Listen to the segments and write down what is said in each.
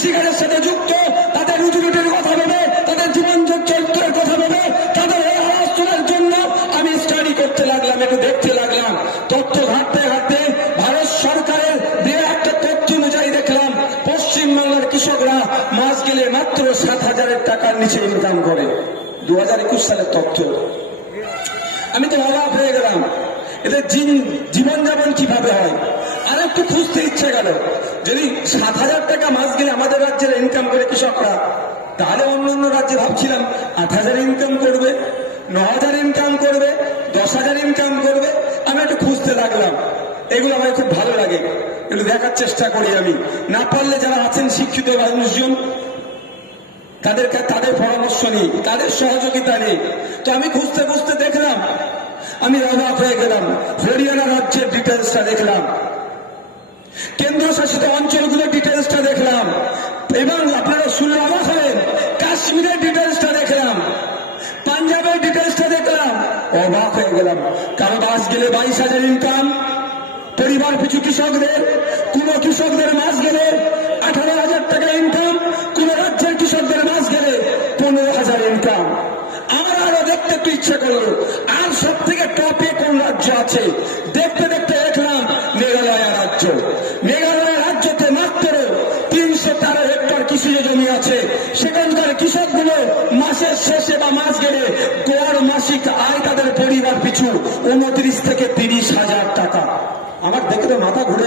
কৃষিকাজের সাথে যুক্ত, তাদের রুজি রুটির কথা ভেবে, তাদের জীবন চরিত্রের কথা ভেবে, তাদের আওয়াজ তোলার জন্য আমি স্টাডি করতে লাগলাম, একটু দেখতে লাগলাম। তথ্য ঘাটতে ঘাটতে ভারত সরকারের দেওয়া একটা তথ্য অনুযায়ী দেখলাম, পশ্চিমবাংলার কৃষকরা মাস গেলে মাত্র সাত হাজারের টাকার নিচে ইনকাম করে। দু হাজার একুশ সালের তথ্য। আমি তো অবাক হয়ে গেলাম। এদের জীবনযাপন কীভাবে হয়? আর একটু খুঁজতে ইচ্ছে গেল। যদি সাত হাজার টাকা মাস গেলে রাজ্যের ইনকাম করে কৃষকরা। তাহলে অন্য অন্য রাজ্যে ভাবছিলাম, আট হাজার ইনকাম করবে, ন হাজার ইনকাম করবে, দশ হাজার ইনকাম করবে, আমি একটু খুঁজতে লাগলাম। এগুলো আমার খুব ভালো লাগে একটু দেখার চেষ্টা করি আমি। না পারলে যারা আছেন শিক্ষিত মানুষজন তাদের তাদের পরামর্শ নিই, তাদের সহযোগিতা নিই। তো আমি খুঁজতে খুঁজতে দেখলাম, আমি অবাক হয়ে গেলাম, হরিয়ানা রাজ্যের ডিটেলসটা দেখলাম। কেন্দ্রশাসিত অঞ্চলগুলোর ডিটেলসটা দেখলাম এবং আপনারা শুনে অবাক হবেন কাশ্মীরের ডিটেলসটা দেখলাম, পাঞ্জাবের ডিটেলসটা দেখলাম, অবাক হয়ে গেলাম। কারও বাস গেলে বাইশ হাজার ইনকাম পরিবার পিছু কৃষকদের কৃষকদের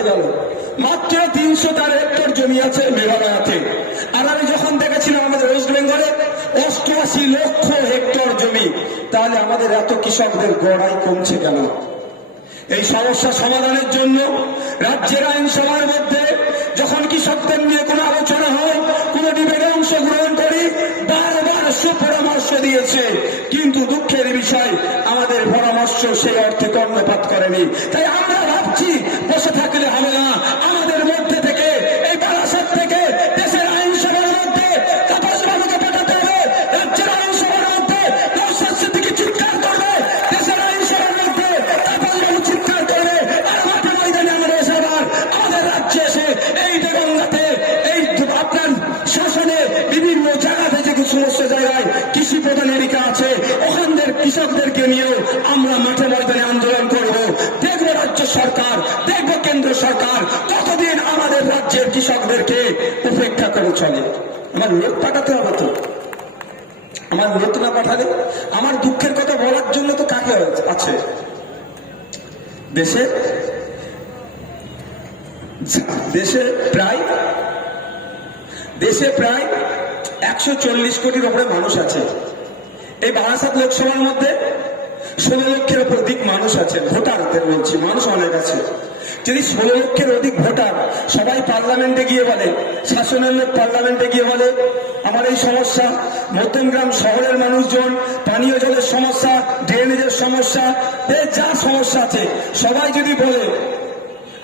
গেল। মাত্র তিনশো তেরো হেক্টর জমি আছে মেঘালয়াতে। আর আমি যখন দেখেছিলাম আমাদের ওয়েস্ট বেঙ্গলে অষ্টআশি লক্ষ হেক্টর জমি, তাহলে আমাদের এত কৃষকদের গড়াই কমছে কেন? এই সমস্যা সমাধানের জন্য রাজ্যের আইনসভার মধ্যে যখন কৃষকদের নিয়ে কোনো আলোচনা হয়, কোনো ডিবেটে অংশগ্রহণ করি, বারবার সুপরামর্শ দিয়েছে। কিন্তু দুঃখের বিষয়, আমাদের পরামর্শ সেই অর্থে কর্ণপাত করেনি। তাই আমরা ভাবছি বসে থাকলে হবে আমার লোক পাঠাতে হবে তো। আমার লোক না পাঠালে আমার দুঃখের কথা বলার জন্য তো কাকে আছে? দেশে দেশে প্রায় দেশে প্রায় একশো চল্লিশ কোটির উপরে মানুষ আছে। এই বারাসাত লোকসভার মধ্যে ষোলো লক্ষের উপর অধিক মানুষ আছে, ভোটারদের বলছি, মানুষ অনেক আছে। যদি ষোলো লক্ষের অধিক ভোটার সবাই পার্লামেন্টে গিয়ে বলে, শাসনের লোক পার্লামেন্টে গিয়ে বলে, আমার এই সমস্যা, মধ্যমগ্রাম শহরের মানুষজন, পানীয় জলের সমস্যা, ড্রেনেজের সমস্যা এর যা সমস্যা আছে, সবাই যদি বলে,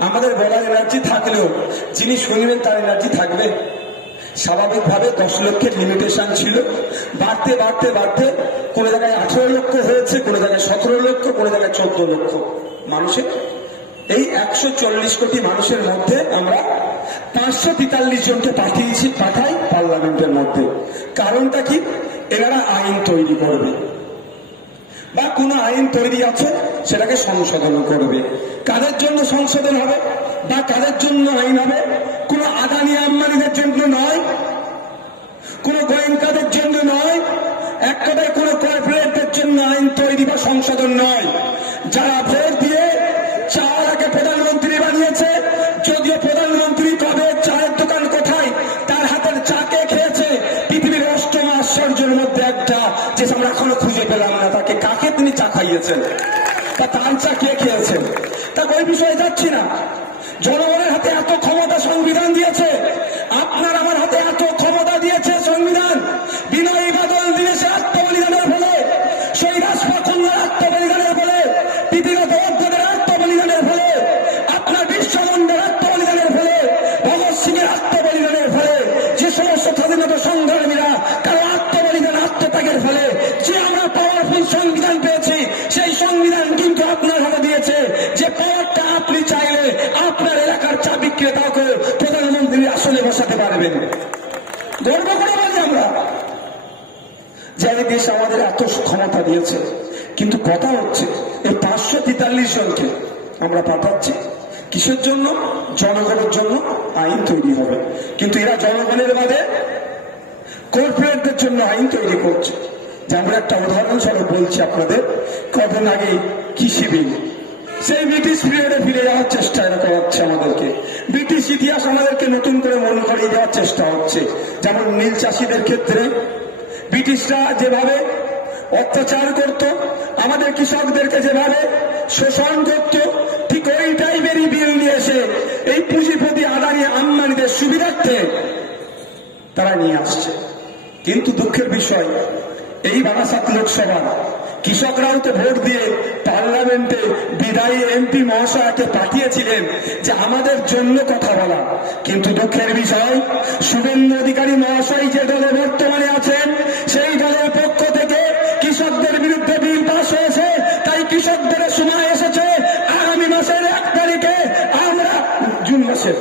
আমাদের বলার এনার্জি থাকলেও, যিনি শুনবেন তার এনার্জি থাকবে। স্বাভাবিকভাবে দশ লক্ষের লিমিটেশন ছিল। বাড়তে বাড়তে বাড়তে কোনো জায়গায় আঠেরো লক্ষ হয়েছে, কোনো জায়গায় সতেরো লক্ষ, কোনো জায়গায় চোদ্দ লক্ষ মানুষের এই একশো চল্লিশ কোটি মানুষের মধ্যে আমরা পাঁচশো তেতাল্লিশ জনকে পাঠিয়েছি, পাঠাই পার্লামেন্টের মধ্যে। কারণটা কি? এনারা আইন তৈরি করবে। বা কোনো আইন তৈরি আছে, সেটাকে সংশোধন করবে। কাদের জন্য সংশোধন হবে? বা কাদের জন্য আইন হবে? কোনো আদানি আম্বানিদের জন্য নয়। কোনো গোয়েঙ্কাদের জন্য নয়। এক কথায় কোনো কর্পোরেটদের জন্য আইন তৈরি বা সংশোধন নয়। যারা ভোট দিয়ে খুঁজে পেলাম না। তাকে কাকে তিনি চা খাইয়েছেন? তা তার চা কে খেয়েছেন? তা ওই বিষয়ে যাচ্ছি না। জনগণের হাতে এত ক্ষমতা সংবিধান দিয়েছে। আপনার আমার হাতে এত তাকে প্রধানমন্ত্রী আসলে বসাতে পারবেন। গর্ব করে আমরা দেশ আমাদের এত ক্ষমতা দিয়েছে, কিন্তু কথা হচ্ছে এই পাঁচশো তেতাল্লিশ জনকে আমরা পাঠাচ্ছি। কিসের জন্য? জনগণের জন্য আইন তৈরি হবে। কিন্তু এরা জনগণের বাদে কর্পোরেটদের জন্য আইন তৈরি করছে। যে আমরা একটা উদাহরণস্বরূপ বলছি আপনাদের, কদিন আগে কৃষি বিল। সেই ব্রিটিশ পিরিয়ডে ফিরে যাওয়ার চেষ্টা এরা করাচ্ছে আমাদেরকে। ব্রিটিশ ইতিহাস আমাদেরকে নতুন করে মনে করিয়ে দেওয়ার চেষ্টা হচ্ছে। যেমন নীল চাষিদের ক্ষেত্রে ব্রিটিশরা যেভাবে অত্যাচার করত, আমাদের কৃষকদেরকে যেভাবে শোষণ করত, ঠিক ওই টাইপেরই বিল নিয়ে এসে এই পুঁজিপতি আদানি আম্বানিদের সুবিধার্থে তারা নিয়ে আসছে। কিন্তু দুঃখের বিষয়, এই বারাসাত লোকসভা কৃষকরাও তো ভোট দিয়ে পার্লামেন্টে বিদায়ী এমপি মহাশয়কে পাঠিয়েছিলেন যে আমাদের জন্য কথা বলা। কিন্তু দুঃখের বিষয়, শুভেন্দু অধিকারী মহাশয় যে দলে বর্তমানে আছেন, সেই দলের পক্ষ থেকে কৃষকদের বিরুদ্ধে বিল পাশ হয়েছে, তাই কৃষকদের সময় এসেছে। আগামী মাসের এক তারিখে আমরা, জুন মাসের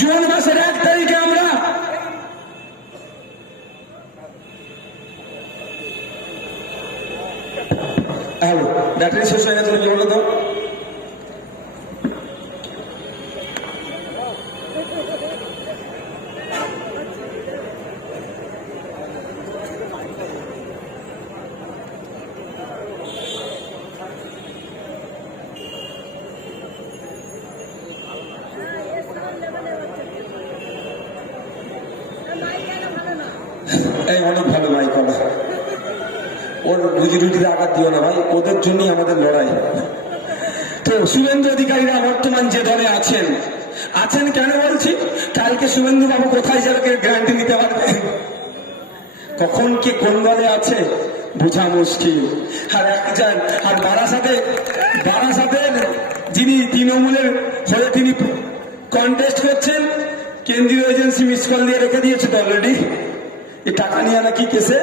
জুন মাসের এক তারিখে আমরা ব্যাটারি শেষ হয়ে গেছে বলো তো এই অনেক ভালো ভাই করা রুটিতে আঘাত দিও না ভাই, ওদের জন্যই আমাদের লড়াই। তো শুভেন্দু অধিকারীরা বর্তমান যে দলে আছেন আছেন কেন বলছি? কালকে শুভেন্দু বাবু কোথায় যাবে গ্যারান্টি নিতে পারবে? কখন কে কোন দলে আছে, বোঝা মুশকিল। আর একজন আর বারাসাতে, বারাসাতের যিনি তৃণমূলের হয়ে তিনি কন্টেস্ট করছেন, কেন্দ্রীয় এজেন্সি মিস কল দিয়ে রেখে দিয়েছে অলরেডি এই টাকা নিয়ে নাকি কেসে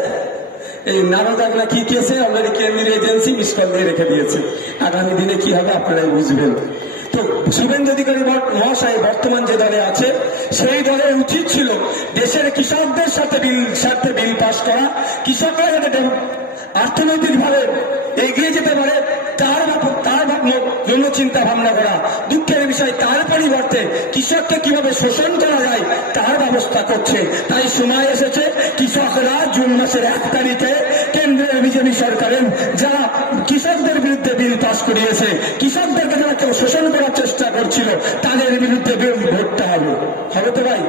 এই নারদাগুলা কি কেসে অলরেডি কেন্দ্রীয় এজেন্সি মিস কল দিয়ে রেখে দিয়েছে। আগামী দিনে কি হবে আপনারাই বুঝবেন। তো শুভেন্দু অধিকারী মহাশয় বর্তমান যে দলে আছে, সেই দলের উচিত ছিল দেশের কৃষকদের সাথে বিল সাথে বিল পাস করা। কৃষকরা যাতে অর্থনৈতিকভাবে এগিয়ে যেতে পারে, তার ভাব- জন্য চিন্তা ভাবনা করা, দুঃখের বিষয় তার পরিবর্তে কৃষককে কীভাবে শোষণ করা যায়, তার ব্যবস্থা করছে। তাই সময় এসেছে কৃষকরা জুন মাসের এক তারিখে কেন্দ্রের বিজেপি সরকারের যারা কৃষকদের বিরুদ্ধে বিল পাস করিয়েছে, কৃষকদেরকে যারা কেউ শোষণ করার চেষ্টা করছিল, তাদের বিরুদ্ধে বিল ভোটটা হবে। হবে তো ভাই?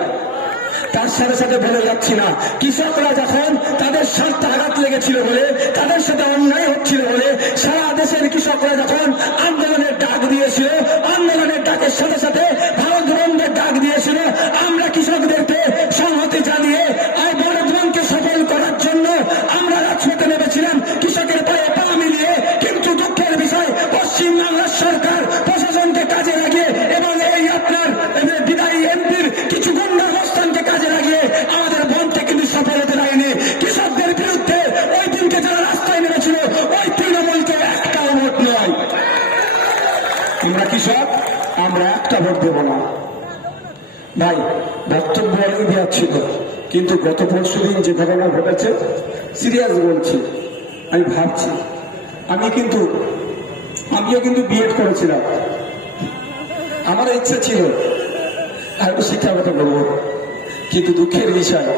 তার সাথে সাথে বলে যাচ্ছি না, কৃষকরা যখন তাদের স্বার্থে আঘাত লেগেছিল বলে, তাদের সাথে অন্যায় হচ্ছিল বলে, সারা দেশের কৃষকরা যখন ভাই বক্তব্য অনেক দেওয়ার ছিল। কিন্তু গত পরশু দিন যে ঘটনা ঘটেছে সিরিয়াস বলছি, আমি ভাবছি। আমি কিন্তু, আমিও কিন্তু বিএড করেছিলাম। আমার ইচ্ছা ছিল একটু শিক্ষাগত বলব কিন্তু দুঃখের বিষয়,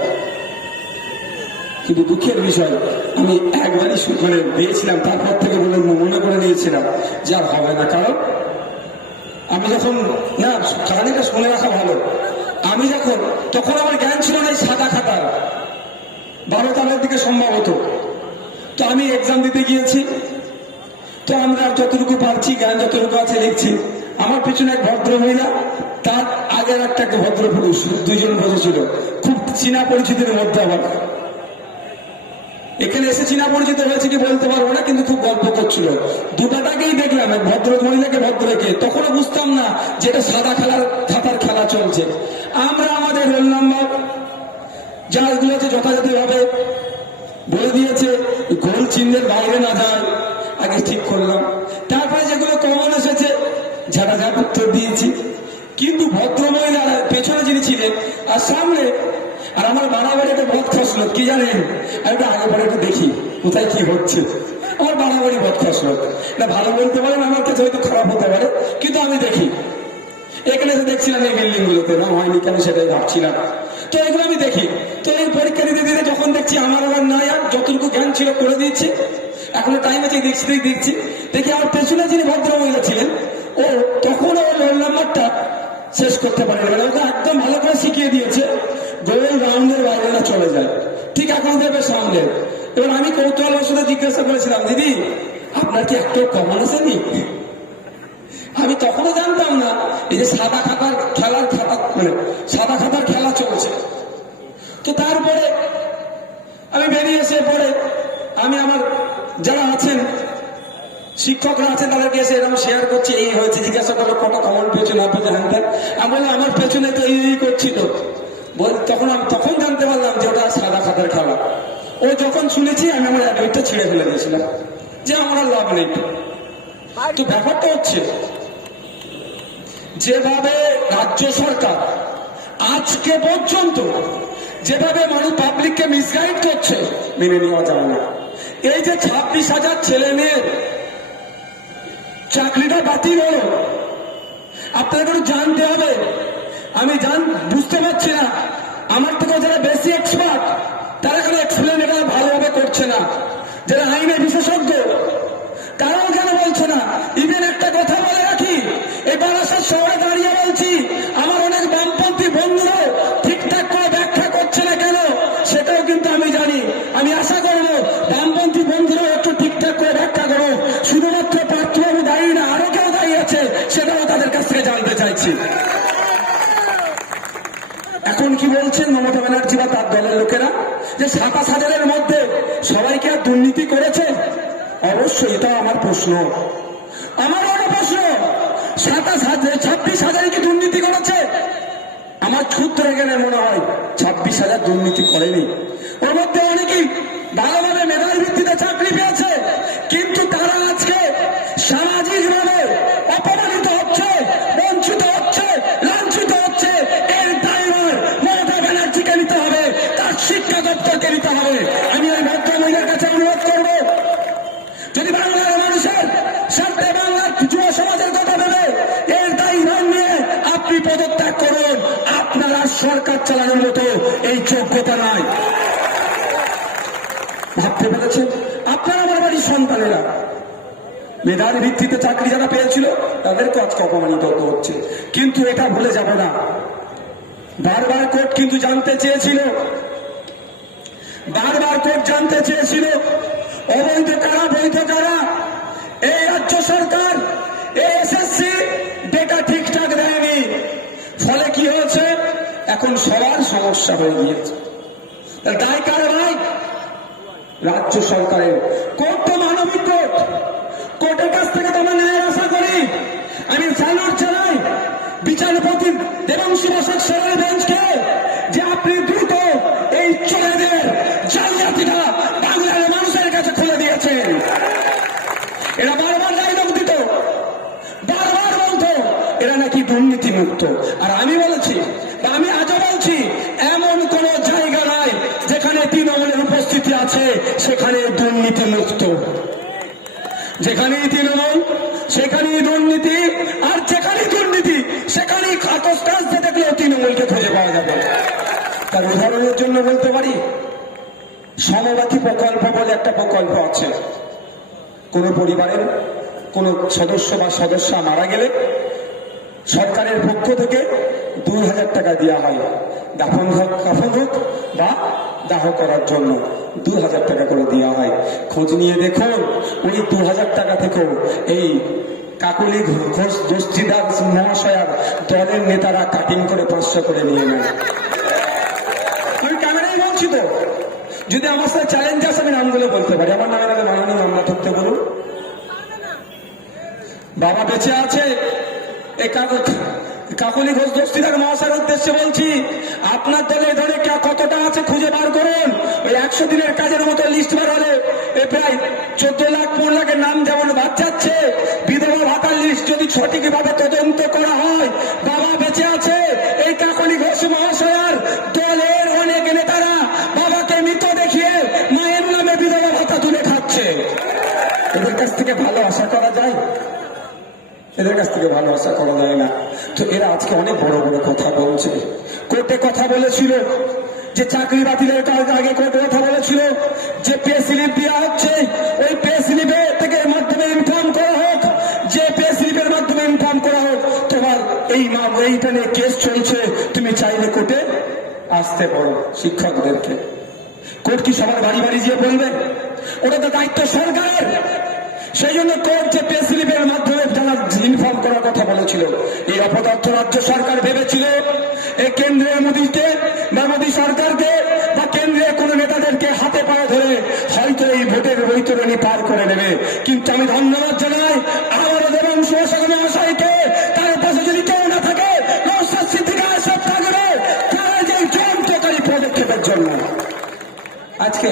কিন্তু দুঃখের বিষয়, আমি একবারই করে দিয়েছিলাম, তারপর থেকে বলে মনে করে নিয়েছিলাম যে আর হবে না। কারণ, আমি যখন, না, কাহানিটা শুনে রাখা ভালো আমি যখন, তখন আমার জ্ঞান ছিল না এই সাদা খাতার। বারো তালের দিকে সম্ভবত তো আমি এক্সাম দিতে গিয়েছি। তো আমরা যতটুকু পারছি, জ্ঞান যতটুকু আছে লিখছি। আমার পিছনে এক ভদ্র মহিলা, তার আগের একটা ভদ্র পুরুষ, দুইজন বসেছিল খুব চীনা পরিচিতির মধ্যে আবার। এখানে এসে চীনা পরিচিত হয়েছে কি বলতে পারব না, কিন্তু খুব গল্প করছিল। দুটাটাকেই দেখলাম, এক ভদ্র মহিলাকে ভদ্রকে তখনও বুঝতাম না যেটা সাদা খেলার খেলা চলছে। আমরা আমাদের রোল নাম্বার যাগুলোতে যথাযথভাবে বলে দিয়েছে, গোল চিহ্নের বাইরে না যায়, আগে ঠিক করলাম। তারপরে যেগুলো কমন এসেছে ঝাড়া ঝাড় উত্তর দিয়েছি। কিন্তু ভদ্র পেছনে যিনি ছিলেন, আর সামনে, আর আমার বাড়াবাড়িতে বদ খসলো কি জানেন? আমি একটু আগে পরে একটু দেখি, কোথায় কি হচ্ছে। আমার বাড়াবাড়ি বদ খসলো না, ভালো বলতে পারেন, আমার কাছে হয়তো খারাপ হতে পারে, কিন্তু আমি দেখি। এখানে দেখছিলাম এই বিল্ডিং গুলোতে না? হয়নি কেন সেটাই ভাবছিলাম তো এগুলো আমি দেখি। তো এই পরীক্ষা দিতে দিতে যখন দেখছি আমার আবার নাই আর যতটুকু জ্ঞান ছিল করে দিয়েছি, এখনও টাইম আছে, দেখছি দেখছি দেখি আমার পেছনে যিনি ভদ্রমহিলা ছিলেন, ও তখন ওর রোল নাম্বারটা শেষ করতে পারে না। ওকে একদম ভালো করে শিখিয়ে দিয়েছে, গোল রাউন্ডের বাইরে চলে যায়। ঠিক এখন দেবে সামনে এবার আমি কৌতূহল বসতে জিজ্ঞাসা করেছিলাম, দিদি, আপনার কি একটু কমন আসেনি আমি তখনও জানতাম না এই যে সাদা খাতার খেলার খাতা মানে সাদা খাতার খেলা চলছে। তো তারপরে আমি বেরিয়ে এসে পরে আমি আমার যারা আছেন, শিক্ষকরা আছেন, তাদেরকে এসে এরকম শেয়ার করছি, এই হয়েছে, জিজ্ঞাসা করল কত কমন পেয়েছে, না পেয়েছে? হ্যান। আমি বললাম, আমার পেছনে তো এই এই করছিল। তখন আমি তখন জানতে পারলাম যে ওটা সাদা খাতার খেলা। ও যখন শুনেছি, আমি আমার অ্যাডমিটটা ছিঁড়ে ফেলে দিয়েছিলাম। যে আমার লাভ নেই। তো ব্যাপারটা হচ্ছে যেভাবে রাজ্য সরকার আজকে পর্যন্ত যেভাবে মানুষ পাবলিককে মিসগাইড করছে, মেনে নেওয়া যায় না। এই যে ছাব্বিশ হাজার ছেলে মেয়ের চাকরিটা বাতিল হলো, আপনাদের একটু জানতে হবে। আমি জান, বুঝতে পারছি না। আমার থেকে যারা বেশি এক্সপার্ট তারা কেন এক্সপ্লেন এটা ভালোভাবে করছে না। যারা আইনের বিশেষজ্ঞ তারাও কেন বলছে না ইভেন একটা কথা বলে রাখি এই বারাসাত শহরে দাঁড়িয়ে বলছি, আমার অনেক বামপন্থী বন্ধুরাও ঠিকঠাক করে ব্যাখ্যা করছে না কেন? সেটাও কিন্তু আমি জানি। আমি আশা করব বামপন্থী বন্ধুরাও একটু ঠিকঠাক করে ব্যাখ্যা করো। শুধুমাত্র পার্থবাবু দায়ী না, আরও কেউ দায়ী আছে, সেটাও তাদের কাছ থেকে জানতে চাইছি। এখন কি বলছেন মমতা ব্যানার্জি বা তার দলের লোকেরা? যে সাতাশ হাজারের মধ্যে সবাইকে আর দুর্নীতি করেছে? অবশ্যই এটা আমার প্রশ্ন। আমার সাতাশ হাজার, ছাব্বিশ হাজার দুর্নীতি করেছে? আমার ক্ষুদ্র গেলে মনে হয় ছাব্বিশ হাজার দুর্নীতি করেনি। ওর মধ্যে অনেকেই ভালোভাবে মেধার ভিত্তিতে চাকরি পেয়েছে, কিন্তু তারা আজকে সামাজিকভাবে অপমানিত হচ্ছে, বঞ্চিত হচ্ছে, লাঞ্ছিত হচ্ছে। এর দায়ভার মমতা ব্যানার্জিকে নিতে হবে, তার শিক্ষা দপ্তরকে নিতে হবে। সরকার চালানোর মতো এই যোগ্যতা নাই। ভাবতে পেরেছেন? আপনার আমার বাড়ির সন্তানেরা। মেধার ভিত্তিতে চাকরি যারা পেয়েছিল তাদেরকে আজকে অপমানিত হচ্ছে। কিন্তু এটা ভুলে যাব না। বারবার কোর্ট কিন্তু জানতে চেয়েছিল। বারবার কোর্ট জানতে চেয়েছিল, অবৈধ কারা, বৈধ কারা? এই রাজ্য সরকার এখন সবার সমস্যা হয়ে গিয়েছে। দায় কার রাজ্য সরকারের কোর্ট মানবিক কোর্ট? কোর্টের কাছ থেকে তো ন্যায় আশা করি। আমি স্যালুট জানাই বিচারপতি দেবাংশী বসাক স্যারের বেঞ্চকে যে আপনি দ্রুত এই চোরেদের জালিয়াতিটা বাংলার মানুষের কাছে খুলে দিয়েছেন। এরা বারবার ডায়লগ দিত, বারবার বলতো, এরা নাকি দুর্নীতি মুক্ত আর আমি বলেছি বা আমি আজও বলছি এমন কোন জায়গা নাই যেখানে তৃণমূলের উপস্থিতি আছে সেখানে দুর্নীতি মুক্ত যেখানেই তৃণমূল, সেখানেই দুর্নীতি, আর যেখানেই দুর্নীতি, সেখানেই কাগজ কাজতে দেখলেও তৃণমূলকে খুঁজে পাওয়া যাবে তার উদাহরণের জন্য বলতে পারি, সমবাতি প্রকল্প বলে একটা প্রকল্প আছে। কোনো পরিবারের কোনো সদস্য বা সদস্যা মারা গেলে সরকারের পক্ষ থেকে দুই হাজার টাকা দেওয়া হয়। দাফন হোক, কাফন হোক বা দাহ করার জন্য। দু হাজার টাকা করে দেওয়া হয়। খোঁজ নিয়ে দেখুন ওই দু হাজার টাকা থেকেও এই কাকুলি ঘোষ দস্তিদার মহাশয়ার দলের নেতারা কাটিং করে পাঁচশো করে নিয়ে নেয় আমি বলছি তো, যদি আমার সাথে চ্যালেঞ্জ আসে, আমি নামগুলো বলতে পারি। আমার নামে নামে মাননীয় মামলা ধরতে বলুন। বাবা বেঁচে আছে কাগজ কাকুলি ঘোষ দস্তিদার মহাশয়ের উদ্দেশ্যে বলছি, আপনার দলে ধরে কতটা আছে খুঁজে বার করুন। ওই একশো দিনের কাজের মতো লিস্ট বার হলে প্রায় চোদ্দ লাখ, পনেরো লাখের নাম যেমন বাচ্চাচ্ছে বিধবা ভাতার লিস্ট যদি সঠিকভাবে তদন্ত করা হয়, বাবা বেঁচে আছে। এই কাকলি ঘোষ মহাশয়ার দলের অনেক নেতারা বাবাকে মৃত দেখিয়ে মায়ের নামে বিধবা ভাতা তুলে খাচ্ছে। এদের কাছ থেকে ভালো আশা করা যায়? এদের কাছ থেকে ভালো আশা করা যায় না। তো এরা আজকে অনেক বড় বড় কথা বলছে। কোর্টে কথা বলেছিল যে চাকরি বাতিলের কাজ আগে কোর্টে কথা বলেছিল যে পে স্লিপ দেওয়া হচ্ছে, ওই পে স্লিপে থেকে মাধ্যমে ইনফর্ম করা হোক, যে পে স্লিপের মাধ্যমে ইনফর্ম করা হোক। তোমার এই নাম, এইটা নিয়ে কেস চলছে, তুমি চাইলে কোর্টে আসতে পারো শিক্ষকদেরকে। কোর্ট কি সবার বাড়ি বাড়ি গিয়ে বলবে? ওটা তো দায়িত্ব সরকারের। সেই জন্য কোর্ট যে পে স্লিপের মাধ্যমে ইনফর্ম করার কথা বলেছিল। এই অপদার্থ রাজ্য সরকার ভেবেছিল এই কেন্দ্রীয় মোদীকে বা মোদী সরকারকে বা কেন্দ্রীয় কোন নেতাদেরকে হাতে পায়ে ধরে হয়তো এই ভোটের বৈতরণী পার করে নেবে। কিন্তু আমি ধন্যবাদ জানাই আমার দেবং মহাশয়কে, তার পাশে যদি কেউ না এসব থাকবে তারা যে যন্ত্রকারী পদক্ষেপের জন্য। আজকে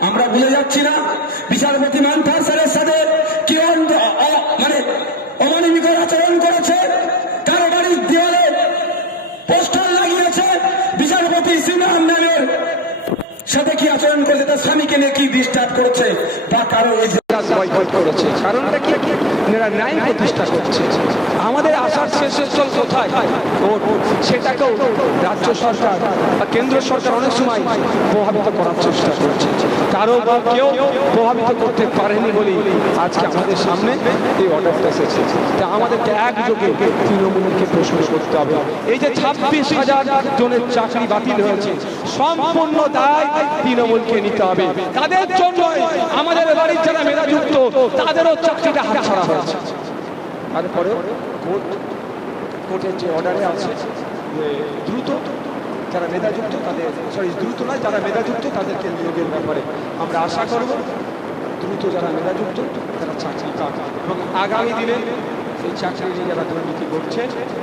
আমরা ভুলে যাচ্ছি না বিচারপতি মানফার স্যারের সাথে কি অন্ধ- অ- মানে অমানবিক আচরণ করেছে কারও বাড়ির দেওয়ালে পোস্টার লাগিয়েছে বিচারপতি সিনহাম সাথে কি আচরণ করেছে? তার স্বামীকে নিয়ে কি ডিস্টার্ব করছে? বা কারও এই আমাদের কোথায়? সেটাকেও রাজ্য সরকার বা কেন্দ্র সরকার অনেক সময় প্রভাবিত করার চেষ্টা করছে। কারও কেউ প্রভাবিত করতে পারেনি আজকে আমাদের সামনে এই অর্ডারটা এসেছে। তা আমাদেরকে একযোগে তৃণমূলকে প্রশ্ন করতে হবে। এই যে ছাব্বিশ হাজার জনের চাকরি বাতিল হয়েছে, সম্পূর্ণ দায় তৃণমূলকে নিতে হবে। তাদের জন্য আমাদের বাড়ির যারা মেধাযুক্ত তাদেরও চাকরিটা হাতছাড়া হয়েছে। তারপরে কোর্ট, কোর্টের যে অর্ডারে আছে দ্রুত যারা মেধাযুক্ত, তাদের সরি দ্রুত নয়, যারা মেধাযুক্ত, তাদেরকে নিয়োগের ব্যাপারে আমরা আশা করব। দ্রুত যারা মেধাযুক্ত, তারা চাকরি পাক। এবং আগামী দিনে এই চাকরি নিয়ে যারা দুর্নীতি করছে,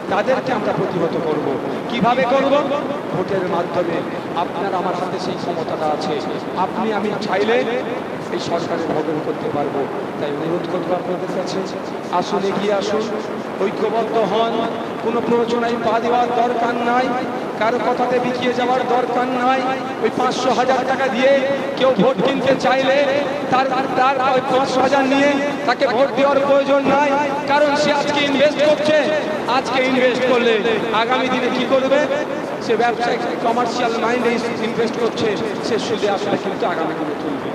তাদেরকে আমরা প্রতিহত করব। কীভাবে করব? ভোটের মাধ্যমে। আপনার আমার হাতে সেই ক্ষমতাটা আছে। আপনি আমি চাইলে এই সরকারের ভোটন করতে পারব। তাই অনুরোধ করব আপনাদের কাছে, আসুন এগিয়ে আসুন, ঐক্যবদ্ধ হন, কোনো প্ররোচনায় পা দেওয়ার দরকার নাই, কারও কথাতে বিকিয়ে যাওয়ার দরকার নাই, ওই পাঁচশো হাজার টাকা দিয়ে কেউ ভোট কিনতে চাইলে তার তার ওই পাঁচশো হাজার নিয়ে তাকে ভোট দেওয়ার প্রয়োজন নাই, কারণ সে আজকে ইনভেস্ট করছে। আজকে ইনভেস্ট করলে আগামী দিনে কি করবে? সে ব্যবসায়িক কমার্শিয়াল মাইন্ডে ইনভেস্ট করছে, সে সুদে আসলে কিন্তু আগামী দিনে তুলবে।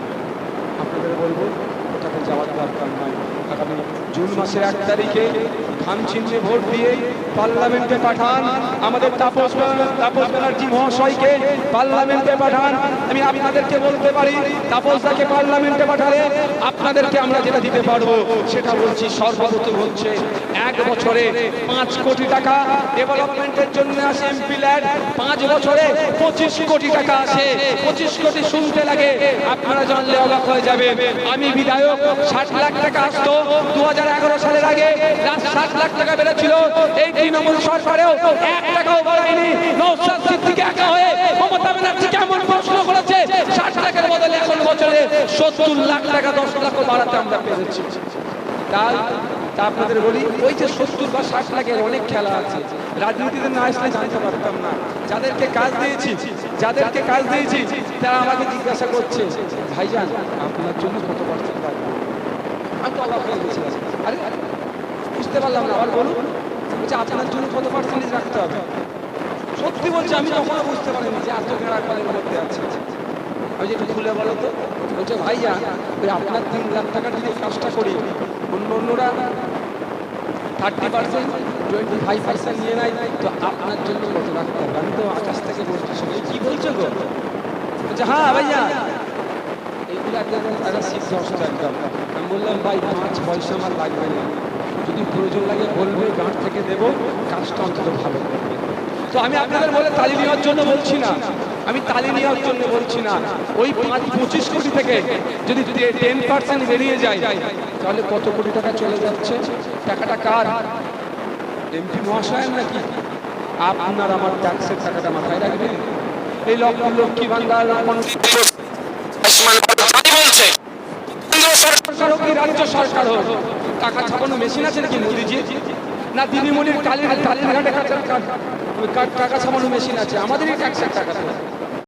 বলব ওটাতে যাওয়ার দরকার নয় জুন মাসের এক তারিখে খাম চিহ্নে ভোট দিয়ে পার্লামেন্টে পাঠান আমাদের তাপস তাপস ব্যানার্জি মহাশয়কে পার্লামেন্টে পাঠান। আমি আপনাদেরকে বলতে পারি তাপসদাকে পার্লামেন্টে পাঠালে আপনাদেরকে আমরা যেটা দিতে পারব সেটা বলছি সর্বপ্রথম হচ্ছে এক বছরে পাঁচ কোটি টাকা ডেভেলপমেন্টের জন্য আসে এমপি ল্যাড। পাঁচ বছরে পঁচিশ কোটি টাকা আসে। পঁচিশ কোটি শুনতে লাগে, আপনারা জানলে অবাক হয়ে যাবে আমি বিধায়ক, ষাট লাখ টাকা আসতো। সালের আগে ষাট লাখ টাকা বেড়েছিল। এই তৃণমূল সরকারেও এক টাকাও বাড়ায়নি। ওই যে সত্তর বা ষাট লাখের অনেক খেলা আছে। রাজনীতিতে না আসলে জানতে পারতাম না। যাদেরকে কাজ দিয়েছি, যাদেরকে কাজ দিয়েছি, তারা আমাকে জিজ্ঞাসা করছে, ভাইজান, আপনার জন্য কত পার্সেন্ট আমি তো অবাক হয়ে গেছিলাম আরে বুঝতে পারলাম না, আবার বলুন। বলছে আপনার জন্য কত পার্সেন্টেজ রাখতে হবে? সত্যি বলছি, আমি কখনো বুঝতে পারিনি যে এত গেড়া কলের মধ্যে আছে। আমি যে একটু খুলে বলো তো। বলছে, ভাইয়া, ওই আপনার তিন লাখ টাকার যদি কাজটা করি, অন্য অন্যরা thirty percent twenty five percent নিয়ে নেয়, তো আপনার জন্য কত রাখতে হবে? আমি তো আকাশ থেকে বলছি শুনে কি বলছো গো? বলছে হ্যাঁ ভাইয়া। এইগুলো একদম। আমি বললাম ভাই পাঁচ পয়সা আমার লাগবে না। যদি প্রয়োজন লাগে বলবে গাঁট থেকে দেবো কাজটা অন্তত ভালো তো আমি আপনাদের বলে তালি নেওয়ার জন্য বলছি না। আমি তালি নেওয়ার জন্য বলছি না। ওই পাঁচ পঁচিশ কোটি থেকে যদি টেন পার্সেন্ট বেরিয়ে যায় তাহলে কত কোটি টাকা চলে যাচ্ছে? টাকাটা কার? এমপি মহাশয়ের নাকি? আপনার আমার ট্যাক্সের টাকাটা মাথায় রাখবেন? এই লক্ষ্য লক্ষ্মী ভান্ডার সরকার হোক কি রাজ্য সরকার হোক, টাকা ছাপানো মেশিন আছে নাকি মোদিজি না দিদিমণির কালীর কালীর টাকা ছাপানো মেশিন আছে আমাদেরই ট্যাক্সের টাকা।